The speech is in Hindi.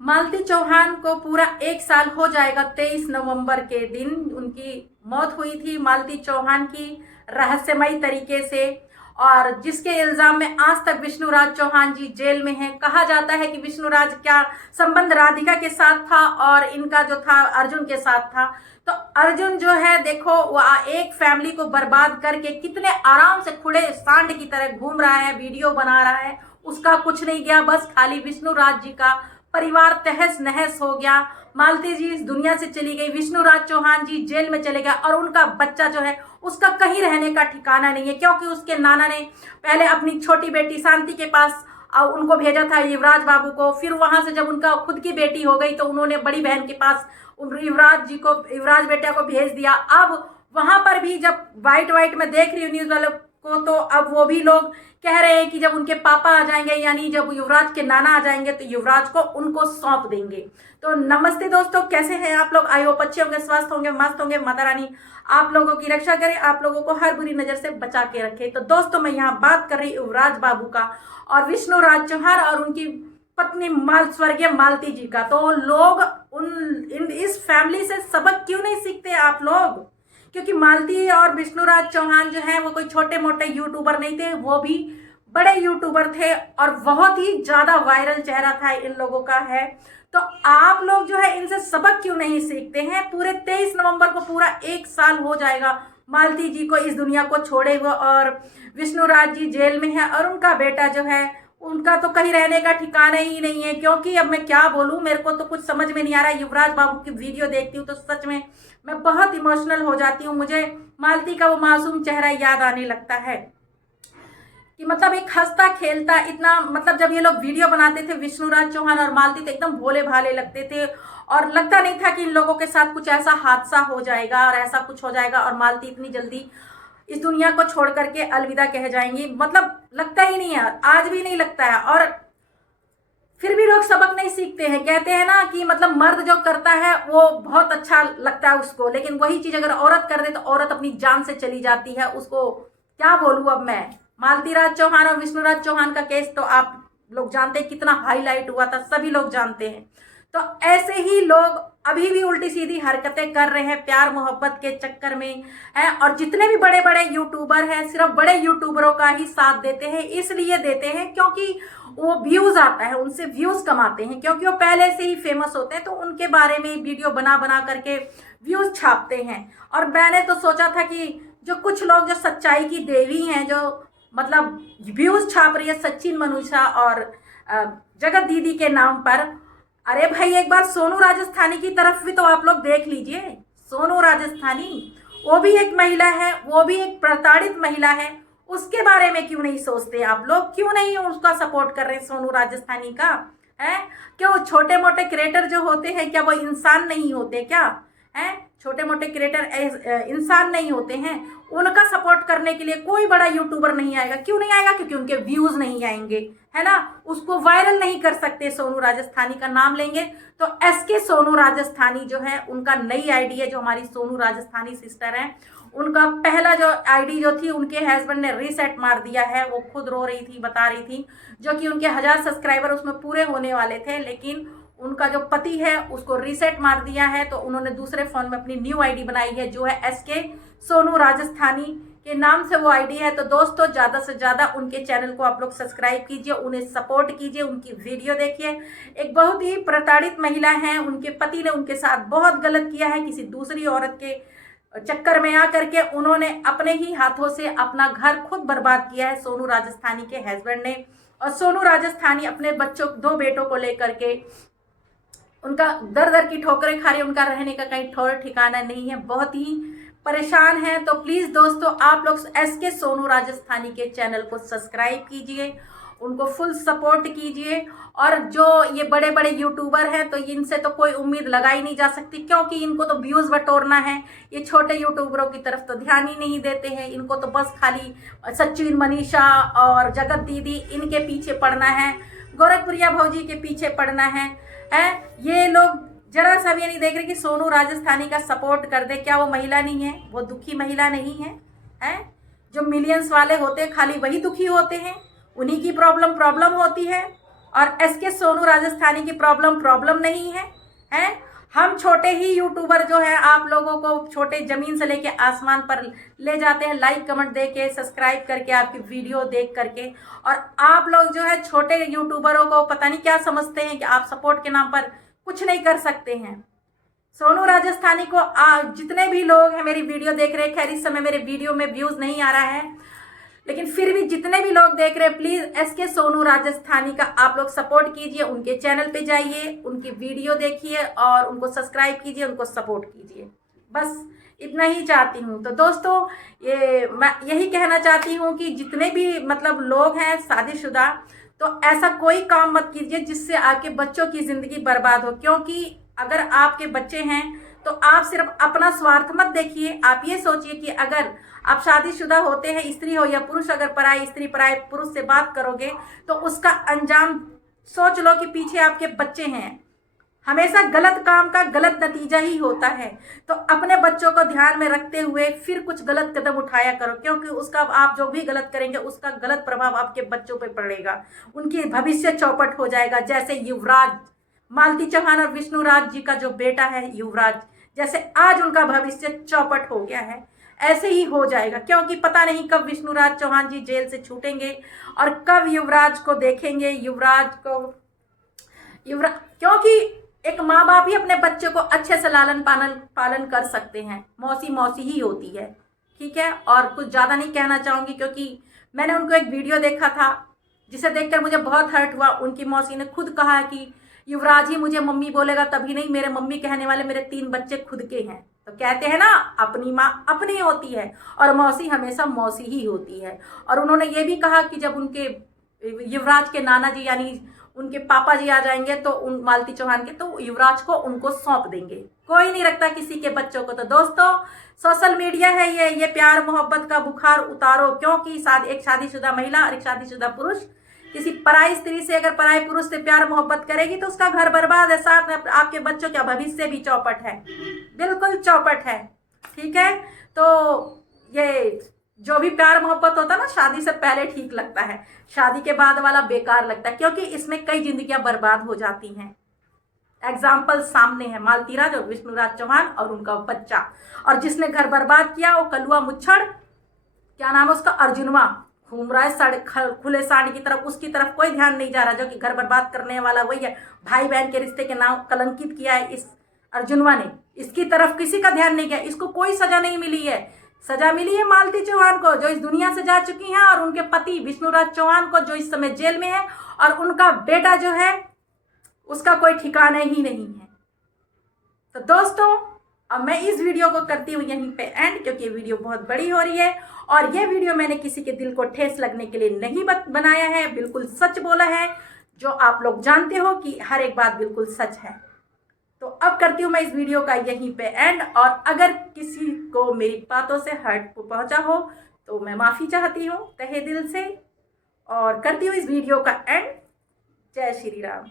मालती चौहान को पूरा 1 साल हो जाएगा। 23 नवंबर के दिन उनकी मौत हुई थी, मालती चौहान की, रहस्यमयी तरीके से। और जिसके इल्जाम में आज तक विष्णुराज चौहान जी जेल में हैं। कहा जाता है कि विष्णुराज का संबंध राधिका के साथ था और इनका जो था अर्जुन के साथ था। तो अर्जुन जो है देखो, वह एक फैमिली को बर्बाद करके कितने आराम से खुले सांड की तरह घूम रहा है, वीडियो बना रहा है। उसका कुछ नहीं गया, बस खाली विष्णुराज जी का परिवार तहस नहस हो गया। मालती जी इस दुनिया से चली गई, विष्णुराज चौहान जी जेल में चले गए और उनका बच्चा जो है उसका कहीं रहने का ठिकाना नहीं है, क्योंकि उसके नाना ने पहले अपनी छोटी बेटी शांति के पास उनको भेजा था, युवराज बाबू को। फिर वहां से जब उनका खुद की बेटी हो गई तो उन्होंने बड़ी बहन के पास युवराज जी को, युवराज बेटा को भेज दिया। अब वहां पर भी जब वाइट वाइट में देख रही हूँ न्यूज वालों को, तो अब वो भी लोग कह रहे हैं कि जब उनके पापा आ जाएंगे, यानी जब युवराज के नाना आ जाएंगे, तो युवराज को उनको सौंप देंगे। तो नमस्ते दोस्तों, कैसे हैं आप लोग? आई होप अच्छे होंगे, स्वस्थ होंगे, मस्त होंगे। माता रानी आप लोगों की रक्षा करे, आप लोगों को हर बुरी नजर से बचा के रखे। तो दोस्तों, मैं यहाँ बात कर रही युवराज बाबू का और विष्णुराज चौहान और उनकी पत्नी स्वर्गीय मालती जी का। तो लोग इस फैमिली से सबक क्यों नहीं सीखते आप लोग? क्योंकि मालती और विष्णुराज चौहान जो है वो कोई छोटे मोटे यूट्यूबर नहीं थे, वो भी बड़े यूट्यूबर थे और बहुत ही ज्यादा वायरल चेहरा था इन लोगों का है। तो आप लोग जो है इनसे सबक क्यों नहीं सीखते हैं? पूरे 23 नवंबर को पूरा 1 साल हो जाएगा मालती जी को इस दुनिया को छोड़े हुए, और विष्णुराज जी जेल में है और उनका बेटा जो है उनका तो कहीं रहने का ठिकाना ही नहीं है। क्योंकि अब मैं क्या बोलूं, मेरे को तो कुछ समझ में नहीं आ रहा। युवराज बाबू की वीडियो देखती हूँ तो सच में मैं बहुत इमोशनल हो जाती हूँ। मुझे मालती का वो मासूम चेहरा याद आने लगता है कि मतलब एक हंसता खेलता इतना, मतलब जब ये लोग वीडियो बनाते थे विष्णुराज चौहान और मालती, तो एकदम भोले भाले लगते थे और लगता नहीं था कि इन लोगों के साथ कुछ ऐसा हादसा हो जाएगा और ऐसा कुछ हो जाएगा और मालती इतनी जल्दी इस दुनिया को छोड़ करके अलविदा कह जाएंगी। मतलब लगता ही नहीं है, आज भी नहीं लगता है। और फिर भी लोग सबक नहीं सीखते हैं। कहते हैं ना कि मतलब मर्द जो करता है वो बहुत अच्छा लगता है उसको, लेकिन वही चीज अगर औरत कर दे तो औरत अपनी जान से चली जाती है। उसको क्या बोलूं अब मैं। मालती राज चौहान और विष्णुराज चौहान का केस तो आप लोग जानते हैं कितना हाईलाइट हुआ था, सभी लोग जानते हैं। तो ऐसे ही लोग अभी भी उल्टी सीधी हरकतें कर रहे हैं प्यार मोहब्बत के चक्कर में है। और जितने भी बड़े बड़े यूट्यूबर हैं सिर्फ बड़े यूट्यूबरों का ही साथ देते हैं, इसलिए देते हैं क्योंकि वो व्यूज आता है, उनसे व्यूज कमाते हैं, क्योंकि वो पहले से ही फेमस होते हैं। तो उनके बारे में वीडियो बना बना करके व्यूज छापते हैं। और मैंने तो सोचा था कि जो कुछ लोग जो सच्चाई की देवी हैं, जो मतलब व्यूज छाप रही है सचिन मनुषा और जगत दीदी के नाम पर, अरे भाई एक बार सोनू राजस्थानी की तरफ भी तो आप लोग देख लीजिए। सोनू राजस्थानी वो भी एक महिला है, वो भी एक प्रताड़ित महिला है। उसके बारे में क्यों नहीं सोचते आप लोग? क्यों नहीं उसका सपोर्ट कर रहे सोनू राजस्थानी का? है क्यों? छोटे मोटे क्रिएटर जो होते हैं क्या वो इंसान नहीं होते क्या? है छोटे मोटे क्रिएटर इंसान नहीं होते हैं? उनका सपोर्ट करने के लिए कोई बड़ा यूट्यूबर नहीं आएगा। क्यों नहीं आएगा? क्योंकि उनके व्यूज नहीं आएंगे, है ना। उसको वायरल नहीं कर सकते। सोनू राजस्थानी का नाम लेंगे तो एसके सोनू राजस्थानी जो है उनका नई आईडी है, जो हमारी सोनू राजस्थानी सिस्टर है, उनका पहला जो आईडी जो थी उनके हस्बैंड ने रीसेट मार दिया है। वो खुद रो रही थी, बता रही थी, जो कि उनके 1000 सब्सक्राइबर उसमें पूरे होने वाले थे, लेकिन उनका जो पति है उसको रीसेट मार दिया है। तो उन्होंने दूसरे फोन में अपनी न्यू आईडी बनाई है, जो है एसके सोनू राजस्थानी के नाम से वो आईडी है। तो दोस्तों, ज़्यादा से ज़्यादा उनके चैनल को आप लोग सब्सक्राइब कीजिए, उन्हें सपोर्ट कीजिए, उनकी वीडियो देखिए। एक बहुत ही प्रताड़ित महिला है, उनके पति ने उनके साथ बहुत गलत किया है। किसी दूसरी औरत के चक्कर में आकर के उन्होंने अपने ही हाथों से अपना घर खुद बर्बाद किया है, सोनू राजस्थानी के हस्बैंड ने। और सोनू राजस्थानी अपने बच्चों, 2 बेटों को लेकर के उनका दर दर की ठोकरें खा रही, उनका रहने का कहीं ठौर ठिकाना नहीं है, बहुत ही परेशान है। तो प्लीज दोस्तों, आप लोग एसके सोनू राजस्थानी के चैनल को सब्सक्राइब कीजिए, उनको फुल सपोर्ट कीजिए। और जो ये बड़े बड़े यूट्यूबर हैं तो इनसे तो कोई उम्मीद लगाई नहीं जा सकती, क्योंकि इनको तो व्यूज बटोरना है। ये छोटे यूट्यूबरों की तरफ तो ध्यान ही नहीं देते हैं। इनको तो बस खाली सचिन मनीषा और जगत दीदी इनके पीछे पड़ना है, गोरखपुरिया भौजी के पीछे पड़ना है। ये लोग जरा सा भी नहीं देख रहे कि सोनू राजस्थानी का सपोर्ट कर दे। क्या वो महिला नहीं है? वो दुखी महिला नहीं है? जो मिलियंस वाले होते हैं खाली वही दुखी होते हैं, उन्हीं की प्रॉब्लम होती है। और एसके सोनू राजस्थानी की प्रॉब्लम नहीं है, हैं? हम छोटे ही यूट्यूबर जो है आप लोगों को छोटे ज़मीन से लेके आसमान पर ले जाते हैं, लाइक कमेंट दे के, सब्सक्राइब करके, आपकी वीडियो देख करके। और आप लोग जो है छोटे यूट्यूबरों को पता नहीं क्या समझते हैं कि आप सपोर्ट के नाम पर कुछ नहीं कर सकते हैं। सोनू राजस्थानी को जितने भी लोग हैं मेरी वीडियो देख रहे हैं, खैर इस समय मेरे वीडियो में व्यूज़ नहीं आ रहा है, लेकिन फिर भी जितने भी लोग देख रहे हैं प्लीज़ एसके सोनू राजस्थानी का आप लोग सपोर्ट कीजिए, उनके चैनल पे जाइए, उनकी वीडियो देखिए और उनको सब्सक्राइब कीजिए, उनको सपोर्ट कीजिए। बस इतना ही चाहती हूँ। तो दोस्तों ये मैं यही कहना चाहती हूँ कि जितने भी मतलब लोग हैं शादीशुदा, तो ऐसा कोई काम मत कीजिए जिससे आपके बच्चों की ज़िंदगी बर्बाद हो। क्योंकि अगर आपके बच्चे हैं तो आप सिर्फ अपना स्वार्थ मत देखिए, आप ये सोचिए कि अगर आप शादीशुदा होते हैं, स्त्री हो या पुरुष, अगर पराई स्त्री पराई पुरुष से बात करोगे तो उसका अंजाम सोच लो कि पीछे आपके बच्चे हैं। हमेशा गलत काम का गलत नतीजा ही होता है। तो अपने बच्चों को ध्यान में रखते हुए फिर कुछ गलत कदम उठाया करो, क्योंकि उसका आप जो भी गलत करेंगे उसका गलत प्रभाव आपके बच्चों पर पड़ेगा, उनकी भविष्य चौपट हो जाएगा। जैसे युवराज, मालती चौहान और विष्णुराज जी का जो बेटा है युवराज, जैसे आज उनका भविष्य चौपट हो गया है, ऐसे ही हो जाएगा। क्योंकि पता नहीं कब विष्णुराज चौहान जी जेल से छूटेंगे और कब युवराज को देखेंगे। क्योंकि एक माँ बाप ही अपने बच्चे को अच्छे से लालन पालन कर सकते हैं, मौसी मौसी ही होती है, ठीक है। और कुछ ज़्यादा नहीं कहना चाहूँगी, क्योंकि मैंने उनको एक वीडियो देखा था जिसे देखकर मुझे बहुत हर्ट हुआ। उनकी मौसी ने खुद कहा कि युवराज ही मुझे मम्मी बोलेगा तभी नहीं, मेरे मम्मी कहने वाले मेरे 3 बच्चे खुद के हैं। तो कहते हैं ना, अपनी माँ अपनी होती है और मौसी हमेशा मौसी ही होती है। और उन्होंने ये भी कहा कि जब उनके युवराज के नाना जी यानी उनके पापा जी आ जाएंगे तो उन मालती चौहान के, तो युवराज को उनको सौंप देंगे। कोई नहीं रखता किसी के बच्चों को। तो दोस्तों सोशल मीडिया है ये प्यार मोहब्बत का बुखार उतारो। क्योंकि एक शादीशुदा महिला और एक शादीशुदा पुरुष किसी पराई स्त्री से, अगर पराई पुरुष से प्यार मोहब्बत करेगी तो उसका घर बर्बाद है, साथ में आपके बच्चों का भविष्य भी चौपट है, बिल्कुल चौपट है, ठीक है। तो ये जो भी प्यार मोहब्बत होता है ना, शादी से पहले ठीक लगता है, शादी के बाद वाला बेकार लगता है, क्योंकि इसमें कई जिंदगियां बर्बाद हो जाती हैं। एग्जाम्पल सामने है, मालती राज और विष्णुराज चौहान और उनका बच्चा। और जिसने घर बर्बाद किया वो कलुआ मुच्छड़, क्या नाम है उसका, अर्जुनवा, घूम रहा है खुले साड़ी की तरफ, उसकी तरफ कोई ध्यान नहीं जा रहा। जो कि घर बर्बाद करने वाला वही है, भाई बहन के रिश्ते के नाम कलंकित किया है इस अर्जुनवा ने, इसकी तरफ किसी का ध्यान नहीं गया। इसको कोई सजा नहीं मिली है, सजा मिली है मालती चौहान को जो इस दुनिया से जा चुकी हैं, और उनके पति विष्णुराज चौहान को जो इस समय जेल में है, और उनका बेटा जो है उसका कोई ठिकाना ही नहीं है। तो दोस्तों अब मैं इस वीडियो को करती हूँ यहीं पे एंड, क्योंकि ये वीडियो बहुत बड़ी हो रही है और ये वीडियो मैंने किसी के दिल को ठेस लगने के लिए नहीं बनाया है, बिल्कुल सच बोला है, जो आप लोग जानते हो कि हर एक बात बिल्कुल सच है। तो अब करती हूँ मैं इस वीडियो का यहीं पे एंड, और अगर किसी को मेरी बातों से हर्ट पहुंचा हो तो मैं माफ़ी चाहती हूँ तहे दिल से, और करती हूँ इस वीडियो का एंड। जय श्री राम।